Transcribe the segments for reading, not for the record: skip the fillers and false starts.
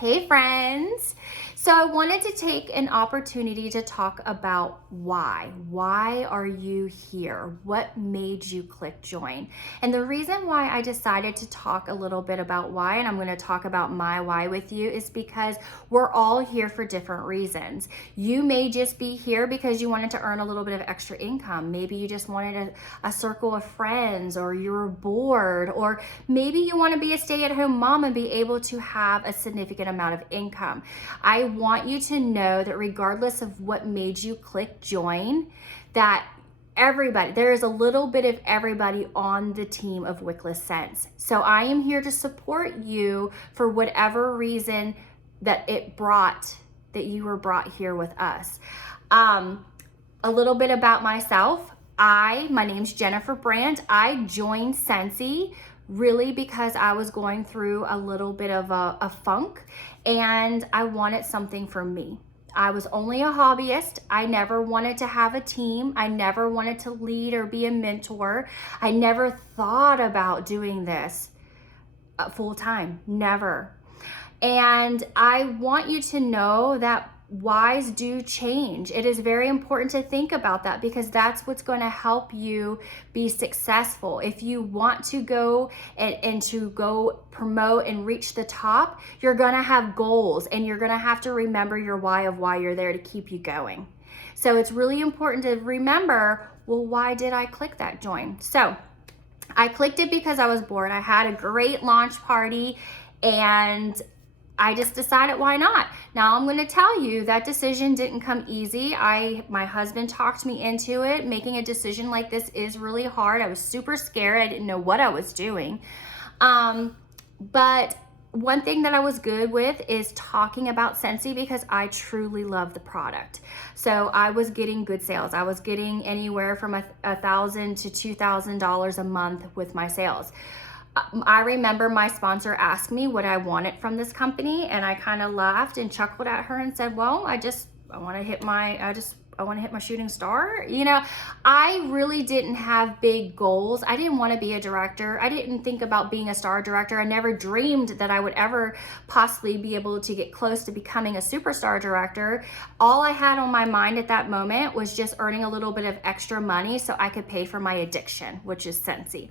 Hey friends. So I wanted to take an opportunity to talk about why. Why are you here? What made you click join? And the reason why I decided to talk a little bit about why, and I'm going to talk about my why with you, is because we're all here for different reasons. You may just be here because you wanted to earn a little bit of extra income. Maybe you just wanted a circle of friends, or you were bored, or maybe you want to be a stay-at-home mom and be able to have a significant amount of income. I want you to know that regardless of what made you click join, that there is a little bit of everybody on the team of Wickless Scents. So I am here to support you for whatever reason that you were brought here with us. A little bit about myself. My name's Jennifer Brandt. I joined Scentsy really because I was going through a little bit of a funk, and I wanted something for me. I was only a hobbyist. I never wanted to have a team. I never wanted to lead or be a mentor. I never thought about doing this full time, never. And I want you to know that whys do change. It is very important to think about that because that's what's going to help you be successful. If you want to go and to go promote and reach the top, you're going to have goals, and you're going to have to remember your why of why you're there to keep you going. So it's really important to remember, well, why did I click that join? So I clicked it because I was bored. I had a great launch party, and I just decided, why not? Now I'm going to tell you that decision didn't come easy. My husband talked me into it. Making a decision like this is really hard. I was super scared. I didn't know what I was doing. But one thing that I was good with is talking about Scentsy because I truly love the product. So I was getting good sales. I was getting anywhere from $1,000 to $2,000 a month with my sales. I remember my sponsor asked me what I wanted from this company, and I kind of laughed and chuckled at her and said, well, I want to hit my shooting star. I really didn't have big goals. I didn't want to be a director. I didn't think about being a star director. I never dreamed that I would ever possibly be able to get close to becoming a superstar director. All I had on my mind at that moment was just earning a little bit of extra money so I could pay for my addiction, which is Scentsy.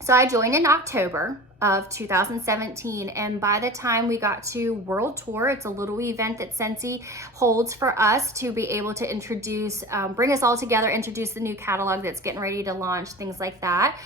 So I joined in October of 2017, and by the time we got to World Tour, it's a little event that Scentsy holds for us to be able to introduce, bring us all together, introduce the new catalog that's getting ready to launch, things like that.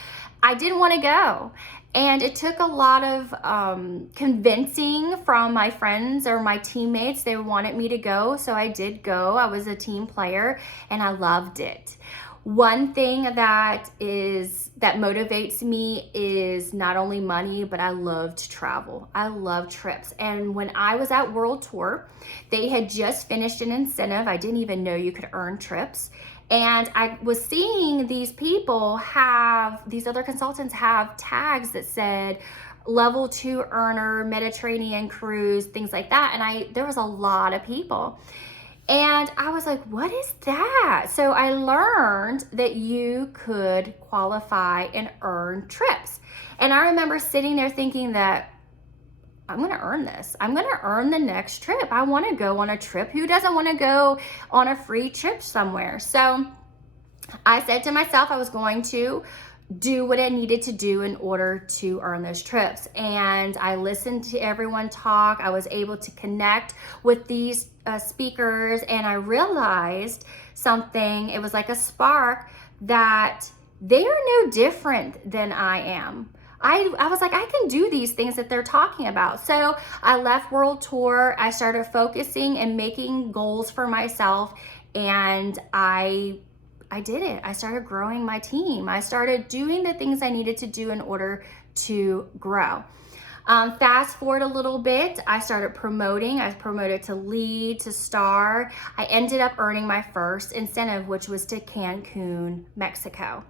I didn't want to go. And it took a lot of convincing from my friends or my teammates. They wanted me to go, so I did go. I was a team player, and I loved it. One thing that motivates me is not only money, but I love to travel. I love trips. And when I was at World Tour, they had just finished an incentive. I didn't even know you could earn trips. And I was seeing these other consultants have tags that said level 2 earner, Mediterranean cruise, things like that. And there was a lot of people. And I was like, what is that? So I learned that you could qualify and earn trips. And I remember sitting there thinking that I'm going to earn this. I'm going to earn the next trip. I want to go on a trip. Who doesn't want to go on a free trip somewhere? So I said to myself I was going to do what I needed to do in order to earn those trips. And I listened to everyone talk. I was able to connect with these speakers, and I realized something. It was like a spark that they are no different than I am. I was like, I can do these things that they're talking about. So I left World Tour. I started focusing and making goals for myself, and I did it. I started growing my team. I started doing the things I needed to do in order to grow. Fast forward a little bit, I started promoting. I promoted to lead, to star. I ended up earning my first incentive, which was to Cancun, Mexico.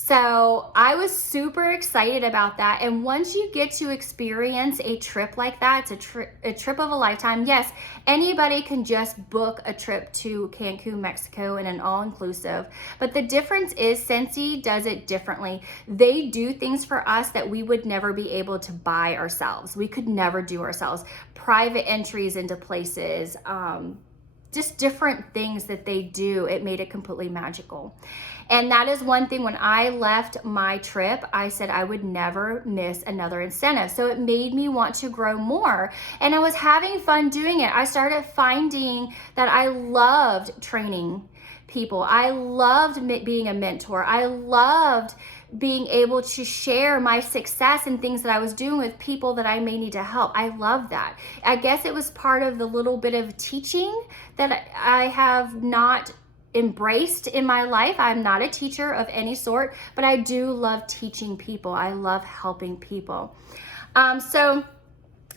So I was super excited about that. And once you get to experience a trip like that, it's a trip of a lifetime. Yes, anybody can just book a trip to Cancun, Mexico in an all-inclusive. But the difference is Scentsy does it differently. They do things for us that we would never be able to buy ourselves. We could never do ourselves. Private entries into places, just different things that they do. It made it completely magical. And that is one thing. When I left my trip, I said I would never miss another incentive. So it made me want to grow more. And I was having fun doing it. I started finding that I loved training people. I loved being a mentor. I loved being able to share my success and things that I was doing with people that I may need to help. I love that. I guess it was part of the little bit of teaching that I have not embraced in my life. I'm not a teacher of any sort, but I do love teaching people. I love helping people.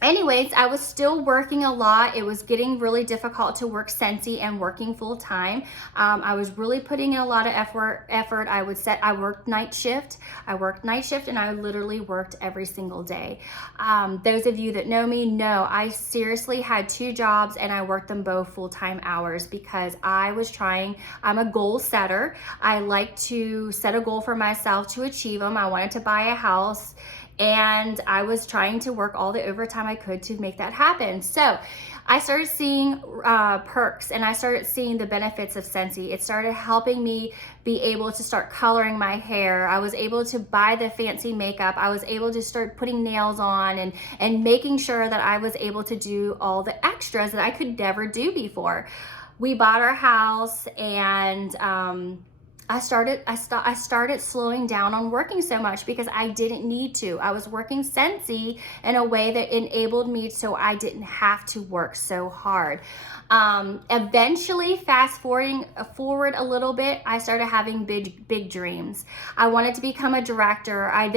Anyways, I was still working a lot. It was getting really difficult to work Scentsy and working full time. I was really putting in a lot of effort. I worked night shift. And I literally worked every single day. Those of you that know me know I seriously had 2 jobs and I worked them both full-time hours because I'm a goal setter. I like to set a goal for myself to achieve them. I wanted to buy a house, and I was trying to work all the overtime I could to make that happen. So I started seeing perks, and I started seeing the benefits of Scentsy. It started helping me be able to start coloring my hair. I was able to buy the fancy makeup. I was able to start putting nails on and making sure that I was able to do all the extras that I could never do before. We bought our house, and I started slowing down on working so much because I didn't need to. I was working Scentsy in a way that enabled me so I didn't have to work so hard. Eventually, fast forward a little bit, I started having big dreams. I wanted to become a director. I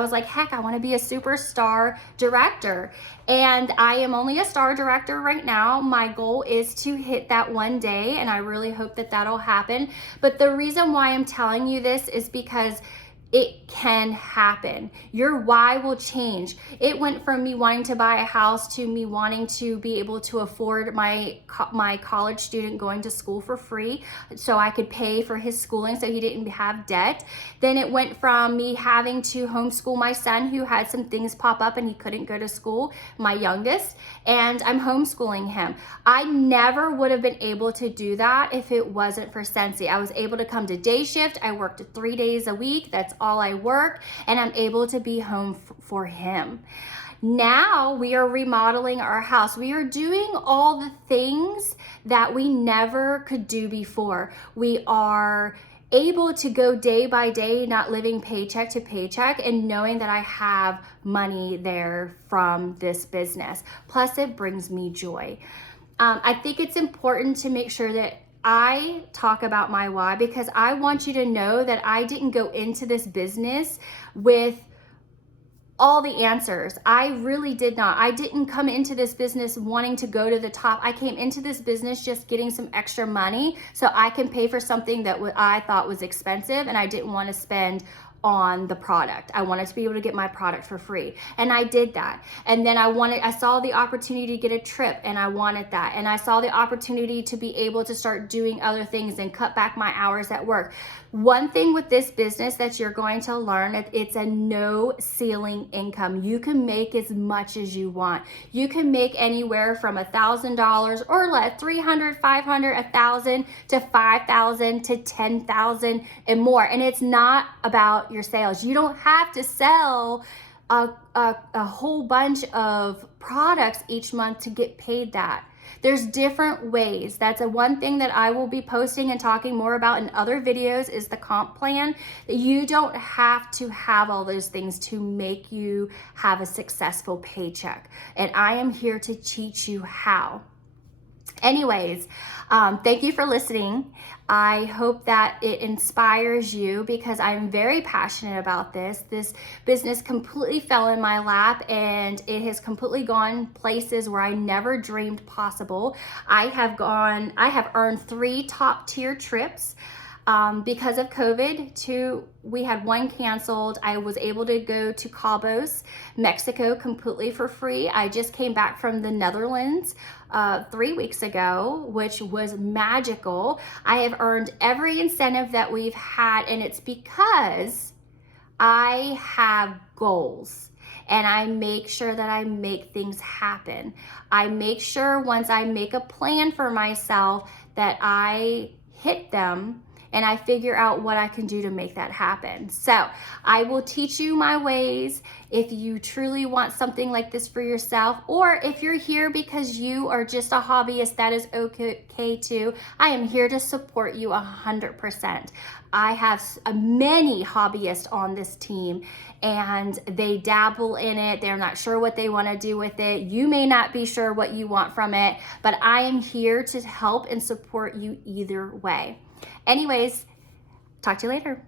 was like, heck, I want to be a superstar director. And I am only a star director right now. My goal is to hit that one day, and I really hope that that'll happen. But the reason why I'm telling you this is because it can happen. Your why will change. It went from me wanting to buy a house to me wanting to be able to afford my college student going to school for free so I could pay for his schooling so he didn't have debt. Then it went from me having to homeschool my son who had some things pop up and he couldn't go to school, my youngest, and I'm homeschooling him. I never would have been able to do that if it wasn't for Scentsy. I was able to come to day shift. I worked 3 days a week. That's all I work, and I'm able to be home for him. Now we are remodeling our house. We are doing all the things that we never could do before. We are able to go day by day, not living paycheck to paycheck, and knowing that I have money there from this business. Plus, it brings me joy. I think it's important to make sure that I talk about my why, because I want you to know that I didn't go into this business with all the answers. I really did not. I didn't come into this business wanting to go to the top. I came into this business just getting some extra money so I can pay for something that I thought was expensive, and I didn't want to spend on the product. I wanted to be able to get my product for free, and I did that. And then I saw the opportunity to get a trip, and I wanted that. And I saw the opportunity to be able to start doing other things and cut back my hours at work. One thing with this business that you're going to learn, it's a no ceiling income. You can make as much as you want. You can make anywhere from $1,000 or less, $300, $500, $1,000 to $5,000 to $10,000 and more. And it's not about your sales. You don't have to sell a whole bunch of products each month to get paid that. There's different ways. That's one thing that I will be posting and talking more about in other videos is the comp plan. You don't have to have all those things to make you have a successful paycheck. And I am here to teach you how. Anyways, thank you for listening. I hope that it inspires you because I'm very passionate about this. This business completely fell in my lap, and it has completely gone places where I never dreamed possible. I have earned 3 top tier trips. Because of COVID, we had one canceled. I was able to go to Cabos, Mexico completely for free. I just came back from the Netherlands 3 weeks ago, which was magical. I have earned every incentive that we've had, and it's because I have goals and I make sure that I make things happen. I make sure once I make a plan for myself that I hit them and I figure out what I can do to make that happen. So I will teach you my ways if you truly want something like this for yourself, or if you're here because you are just a hobbyist, that is okay too. I am here to support you 100%. I have many hobbyists on this team and they dabble in it. They're not sure what they want to do with it. You may not be sure what you want from it, but I am here to help and support you either way. Anyways, talk to you later.